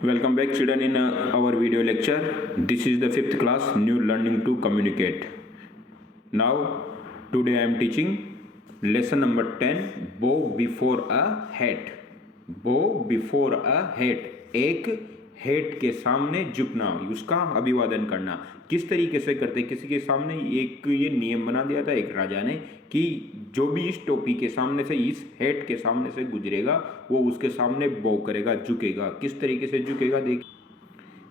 Welcome back children in our video lecture. This is the 5th class new learning to communicate. Now today I am teaching lesson number 10 bow before a hat. Bow before a hat. एक hate के सामने झुकना, उसका अभिवादन करना। किस तरीके से करते, किसी के सामने एक ये नियम बना दिया था एक राजा ने कि जो भी इस टोपी के सामने से, इस हेट के सामने से गुजरेगा वो उसके सामने बो करेगा, झुकेगा। किस तरीके से झुकेगा देख,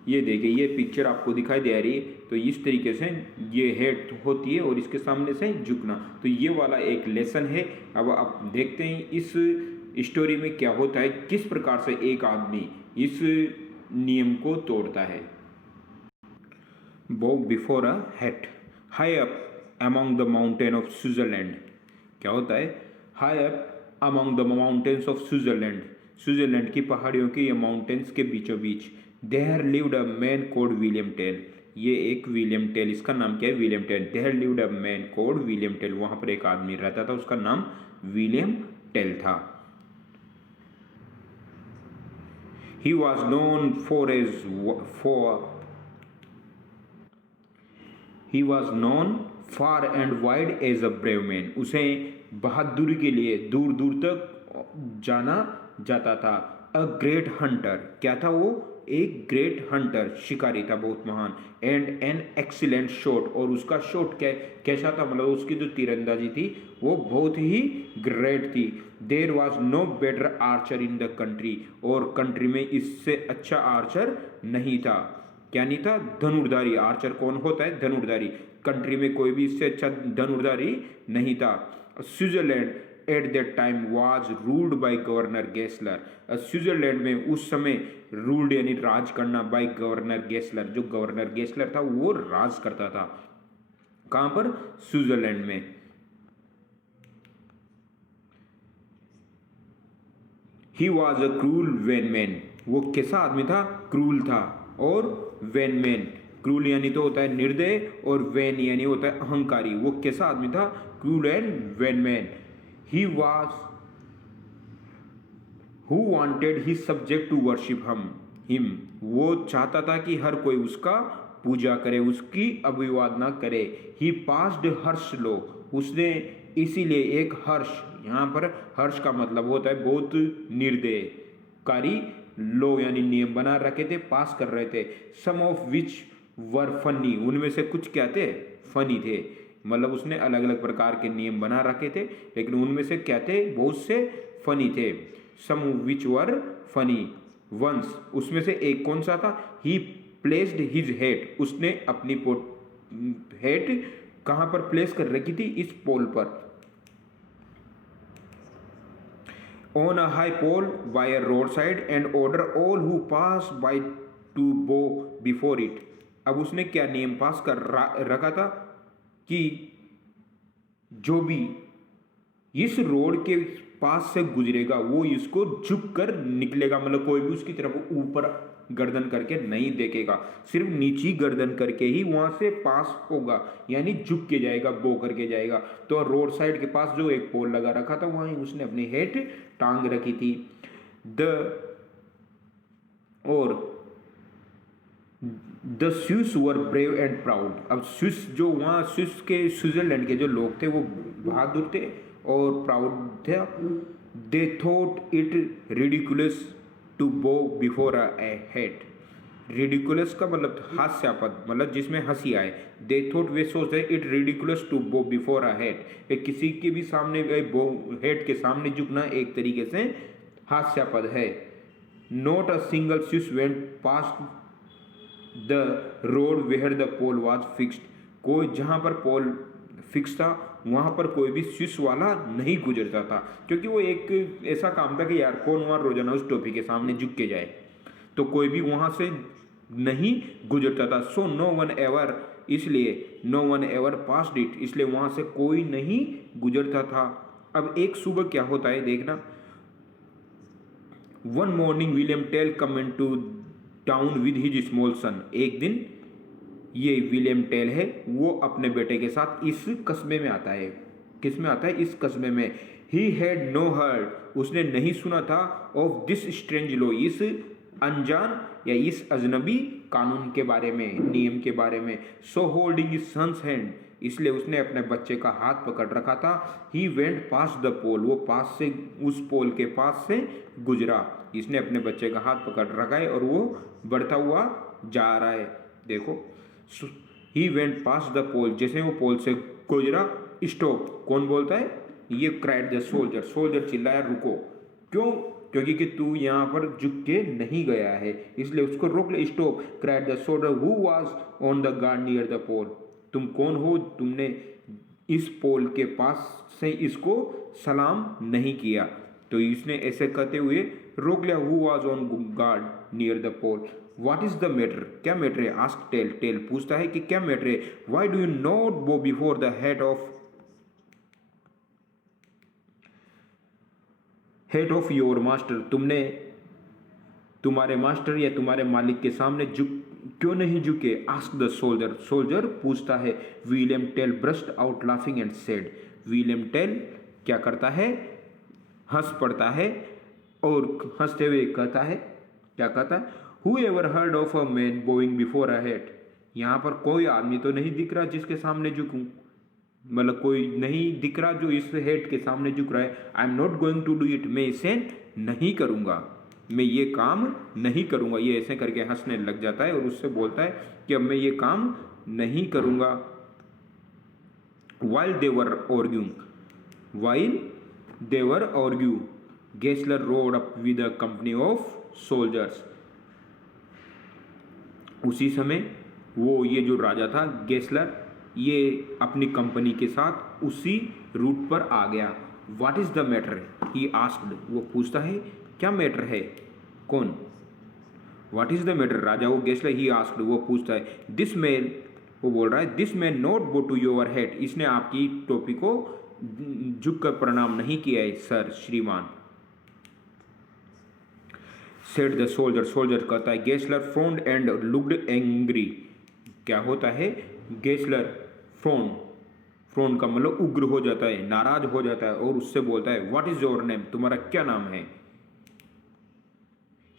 ये देखिए ये पिक्चर आपको दिखाई दे रही है। तो इस तरीके से ये हेड होती है और इसके सामने से झुकना। तो ये वाला एक लेसन है। अब आप देखते हैं इस स्टोरी में क्या होता है, किस प्रकार से एक आदमी इस नियम को तोड़ता है। Bow before a hat. High up among the mountain of Switzerland. क्या होता है, high up among the mountains of Switzerland. Switzerland की पहाड़ियों के ये माउंटेन्स के बीचों बीच there lived a man called William Tell. ये एक विलियम टेल, इसका नाम क्या है, William Tell. There lived a man called William Tell. वहां पर एक आदमी रहता था, उसका नाम विलियम टेल था। He was known for he was known far and wide as a brave man. उसे बहादुरी के लिए दूर दूर तक जाना जाता था। अ ग्रेट हंटर, क्या था वो, एक ग्रेट हंटर, शिकारी था बहुत महान। एंड एन एक्सीलेंट शॉट, और उसका शॉट कैसा था, मतलब उसकी जो तीरंदाजी थी वो बहुत ही ग्रेट थी। There was no better archer in the country, और कंट्री में इससे अच्छा आर्चर नहीं था। क्या नहीं था, धनुर्धारी। आर्चर कौन होता है, धनुर्धारी। कंट्री में कोई भी इससे अच्छा धनुर्धारी नहीं था। Switzerland at that time was ruled by governor Gessler. Switzerland में उस समय रूल्ड यानी राज करना बाय गवर्नर गेस्लर। जो गवर्नर गेस्लर था वो राज करता था। कहां पर, स्विट्जरलैंड में। He was a cruel vain man. वो कैसा आदमी था, क्रूल था। और वैन मैन, क्रूल यानी तो होता है निर्दय, और वैन यानी होता है अहंकारी। वो कैसा आदमी था, cruel and vain man. He was who wanted his subject to worship him. वो चाहता था कि हर कोई उसका पूजा करे, उसकी अभिवादना करे। ही पास्ड हर्ष लो। उसने इसीलिए एक हर्ष, यहाँ पर हर्ष का मतलब होता है बहुत निर्दयकारी, लो यानी नियम बना रखे थे, पास कर रहे थे। सम ऑफ विच वर फनी, उनमें से कुछ क्या थे, फनी थे। मतलब उसने अलग अलग प्रकार के नियम बना रखे थे, लेकिन उनमें से क्या थे, बहुत से फनी थे। सम विच वर फनी वंस, उसमें से एक कौन सा था, ही प्लेस्ड हिज हेड, उसने अपनी हेड कहां पर प्लेस कर रखी थी, इस पोल पर। On a high pole by a road side and order all who pass by to bow before it. अब उसने क्या नियम पास कर रखा था कि जो भी इस रोड के पास से गुजरेगा वो इसको झुक कर निकलेगा, मतलब कोई भी उसकी तरफ ऊपर गर्दन करके नहीं देखेगा, सिर्फ नीची गर्दन करके ही वहां से पास होगा, यानी झुक के जाएगा, बो करके जाएगा। तो रोड साइड के पास जो एक पोल लगा रखा था वहीं उसने अपनी हेड टांग रखी थी। The Swiss were brave and proud. अब स्विस जो वहाँ स्विस के, स्विट्जरलैंड के जो लोग थे वो बहादुर थे और प्राउड थे। They thought it ridiculous to bow before a hat. Ridiculous का मतलब हास्यास्पद, मतलब जिसमें हंसी आए। दे थॉट, वे सोचते it ridiculous to bow before a hate, किसी के भी सामने हेट के सामने झुकना एक तरीके से हास्यास्पद है। Not a single Swiss went past the road where the pole was fixed. कोई जहां पर पोल फिक्स था वहां पर कोई भी स्विस वाला नहीं गुजरता था, क्योंकि वो एक ऐसा काम था कि यार कौन वहां रोजाना उस टोपी के सामने झुक के जाए, तो कोई भी वहां से नहीं गुजरता था। सो नो वन एवर, इसलिए no one ever passed it, इसलिए वहां से कोई नहीं गुजरता था। अब एक सुबह क्या होता है देखना। One morning William Tell come into town with his small son. एक दिन ये विलियम टेल है वो अपने बेटे के साथ इस कस्बे में आता है। किस में आता है, इस कस्बे में। ही हैड नो हर्ड, उसने नहीं सुना था ऑफ दिस स्ट्रेंज लॉ, इस अनजान या इस अजनबी कानून के बारे में, नियम के बारे में। सो होल्डिंग हिज सन्स हैंड, इसलिए उसने अपने बच्चे का हाथ पकड़ रखा था। ही वेंट पास द पोल, वो पास से, उस पोल के पास से गुजरा। इसने अपने बच्चे का हाथ पकड़ रखा है और वो बढ़ता हुआ जा रहा है। देखो, ही वेंट पास द पोल, जैसे वो पोल से गुजरा। स्टॉप कौन बोलता है? ये क्राइड द सोल्जर, सोल्जर चिल्लाया रुको। क्यों? क्योंकि कि तू यहाँ पर झुक के नहीं गया है, इसलिए उसको रोक ले। Stop cried the soldier who was on the guard near the pole, तुम कौन हो? तुमने इस पोल के पास से इसको सलाम नहीं किया। तो इसने ऐसे कहते हुए रोक लिया। Who was on guard near the pole, what is the matter, क्या मैटर है? आस्क टेल, टेल पूछता है कि क्या मैटर है। Why do you not go before the head of your master, तुमने तुम्हारे मास्टर या तुम्हारे मालिक के सामने झुक क्यों नहीं झुके? आस्क द सोल्जर, सोल्जर पूछता है। William Tell burst out laughing and said, William Tell क्या करता है? हंस पड़ता है और हंसते हुए कहता है, क्या कहता है? Who ever heard of a man Boeing before a head, यहाँ पर कोई आदमी तो नहीं दिख रहा जिसके सामने झुकूं, मतलब कोई नहीं दिख रहा जो इस हेड के सामने झुक रहा है। I am not going to do it, मैं इसे नहीं करूँगा, मैं ये काम नहीं करूँगा। ये ऐसे करके हंसने लग जाता है और उससे बोलता है कि अब मैं ये काम नहीं करूँगा। While they argue Gessler rode up with a company of soldiers, उसी समय वो ये जो राजा था गेस्लर, ये अपनी कंपनी के साथ उसी रूट पर आ गया। What is the matter, he asked, वो पूछता है क्या मैटर है? कौन? व्हाट इज द मैटर, राजा वो गेस्लर, ही आस्क्ड, वो पूछता है। दिस मैन, वो बोल रहा है this man not go to your head, इसने आपकी टोपी को झुक कर प्रणाम नहीं किया है सर, श्रीमान। सेड द सोल्जर, सोल्जर कहता है। गेस्लर फ्रोन्ड एंड लुक्ड एंग्री, क्या होता है? गेस्लर फ्रोन, फ्रोन का मतलब उग्र हो जाता है, नाराज हो जाता है और उससे बोलता है व्हाट इज योर नेम, तुम्हारा क्या नाम है?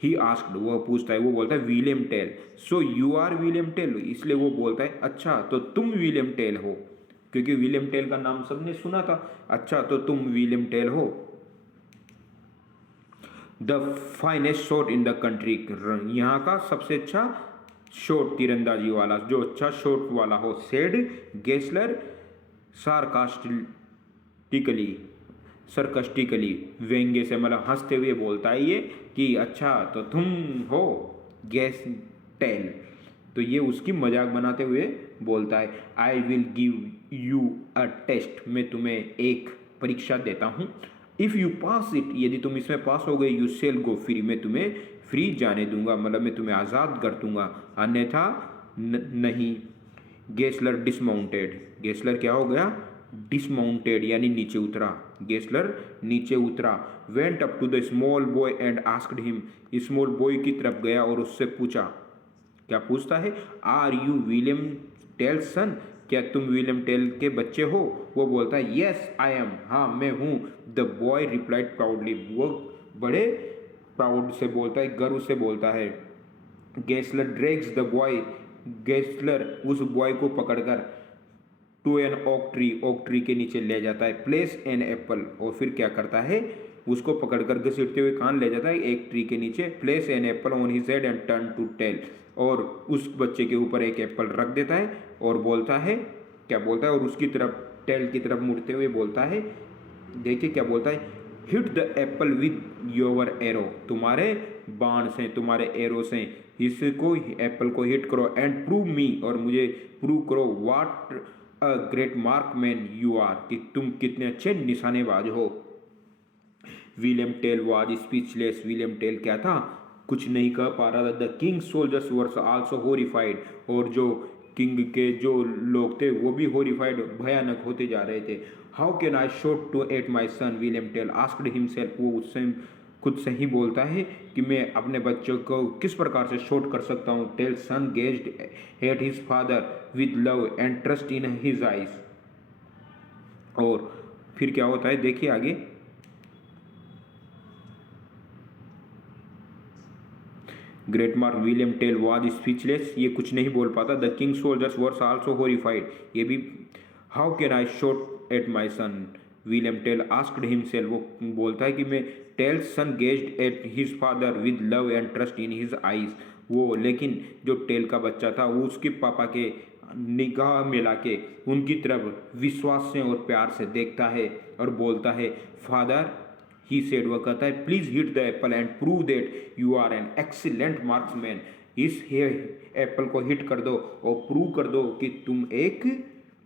ही आस्क्ड, वह पूछता है, वो बोलता है William Tell. So you are William Tell, इसलिए वो बोलता है अच्छा तो तुम विलियम टेल हो, क्योंकि विलियम टेल का नाम सबने सुना था। अच्छा तो तुम विलियम टेल हो। The finest shot in the country, यहाँ का सबसे अच्छा शॉट, तीरंदाजी वाला जो अच्छा शॉट वाला हो। सेड गेस्लर सार्कास्टिकली, सरकस्टिकली, व्यंग्य से मतलब हंसते हुए बोलता है ये कि अच्छा तो तुम हो गैस टेल, तो ये उसकी मजाक बनाते हुए बोलता है। I will give you a test, मैं तुम्हें एक परीक्षा देता हूँ। इफ़ यू पास इट, यदि तुम इसमें पास हो गए, यू शेल गो फ्री, मैं तुम्हें फ्री जाने दूंगा, मतलब मैं तुम्हें आज़ाद कर दूंगा, अन्यथा नहीं। गेस्लर डिसमाउंटेड, गेस्लर क्या हो गया? डिसमाउंटेड यानी नीचे उतरा। गेस्लर नीचे उतरा। Went up to the small boy and asked him, small boy की तरफ गया और उससे पूछा, क्या पूछता है? Are you William Tell son, क्या तुम विलियम टेल के बच्चे हो? वो बोलता है येस आई एम, हाँ मैं हूँ। द बॉय रिप्लाइड प्राउडली, वो बड़े प्राउड से बोलता है, गर्व से बोलता है। Gessler drags the boy, Gessler उस बॉय को पकड़कर to an oak tree, oak tree के नीचे ले जाता है। प्लेस एन एप्पल, और फिर क्या करता है? उसको पकड़कर घसीटते हुए कान ले जाता है एक ट्री के नीचे। Place an apple on his head and turn to Tell, और उस बच्चे के ऊपर एक एप्पल रख देता है और बोलता है, क्या बोलता है? और उसकी तरफ, टेल की तरफ मुड़ते हुए बोलता है, देखिए क्या बोलता है? Hit the Apple with your arrow, तुम्हारे बाण से, तुम्हारे एरो से इसको, एप्पल को हिट करो। एंड प्रूव मी, और मुझे प्रूव करो, what a great marksman you are, कि तुम कितने अच्छे निशानेबाज हो। William Tell was speechless, William Tell क्या था? कुछ नहीं कह पा रहा था। The king soldiers were also horrified, और जो किंग के जो लोग थे वो भी हॉरिफाइड, भयानक होते जा रहे थे। How can I shot to at my son, William Tell asked himself, वो उससे खुद से ही बोलता है कि मैं अपने बच्चों को किस प्रकार से शॉट कर सकता हूँ। Tell son gazed at his father with love and trust in his eyes, और फिर क्या होता है देखिए आगे। Great mark William Tell was speechless, ये कुछ नहीं बोल पाता। The king soldiers were also horrified, ये भी how can I shot at my son, William Tell asked himself, वो बोलता है कि मैं Tell's son gazed at his father with love and trust in his eyes, वो लेकिन जो टेल का बच्चा था वो उसके पापा के निगाह मिला के उनकी तरफ विश्वास से और प्यार से देखता है और बोलता है फादर, ही सेड, वह कहता है please hit the apple and prove that you are an excellent marksman, इस एप्पल को हिट कर दो और प्रूव कर दो कि तुम एक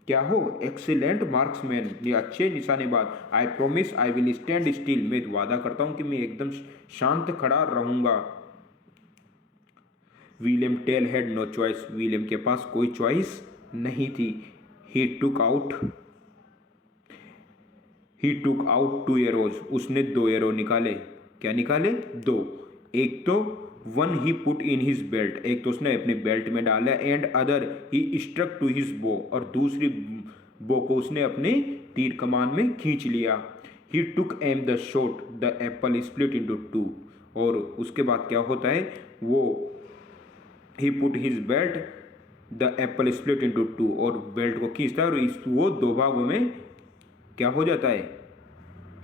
क्या हो, एक्सीलेंट मार्क्समैन, ये अच्छे निशानेबाज। I promise I will stand still, मैं वादा करता हूँ कि मैं एकदम शांत खड़ा रहूँगा। William Tell had no choice, William के पास कोई चॉइस नहीं थी। ही टुक आउट 2 एरोज, उसने 2 एरो निकाले। क्या निकाले? 2। एक तो one he put in his belt, एक तो उसने अपने बेल्ट में डाला, and other he struck to his bow, और दूसरी बो को उसने अपने तीर कमान में खींच लिया। He took aim the shot, the apple split into 2, और उसके बाद क्या होता है, वो he put his belt, the apple split into 2, और बेल्ट को खींचता है और वो 2 भागों में क्या हो जाता है,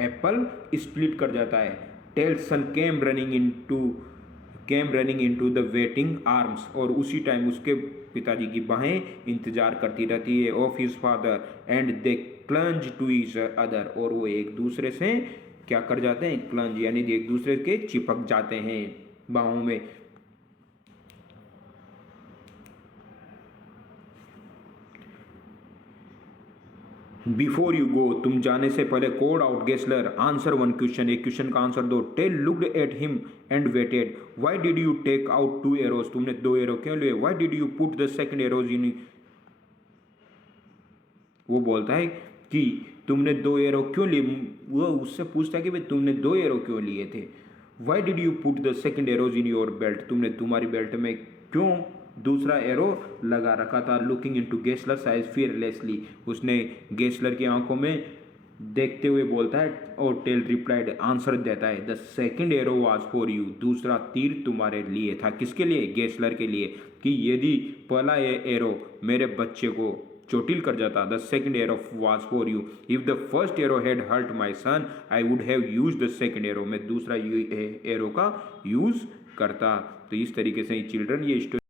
एप्पल स्प्लिट कर जाता है। Tell's son came running into the waiting arms, और उसी टाइम उसके पिताजी की बाहें इंतजार करती रहती है, of his father, and they clung to each other, और वो एक दूसरे से क्या कर जाते हैं, क्लंज, यानी एक दूसरे के चिपक जाते हैं बाहों में। बिफोर यू गो, तुम जाने से पहले, called out Gessler, answer 1 question, एक क्वेश्चन का आंसर दो। Tell looked at him and waited, why did you take out 2 arrows, तुमने 2 एरो क्यों लिए, why did you put the second arrows in, वो बोलता है कि तुमने 2 एरो क्यों लिए, वो उससे पूछता है कि भाई तुमने 2 एरो क्यों लिए थे। Why did you put the second arrows in your belt, तुमने तुम्हारी बेल्ट में क्यों दूसरा एरो लगा रखा था। लुकिंग इनटू गेस्लर्स आइज फियरलेसली, उसने गेस्लर की आंखों में देखते हुए बोलता है, और टेल रिप्लाइड, आंसर देता है, the second arrow was for you, दूसरा तीर तुम्हारे लिए था। किसके लिए? गेस्लर के लिए, कि यदि पहला एरो मेरे बच्चे को चोटिल कर जाता, the second arrow was for you, if the first arrow had hurt my son I would have use the second arrow, मैं दूसरा एरो का यूज करता। तो इस तरीके से चिल्ड्रन ये स्टोरी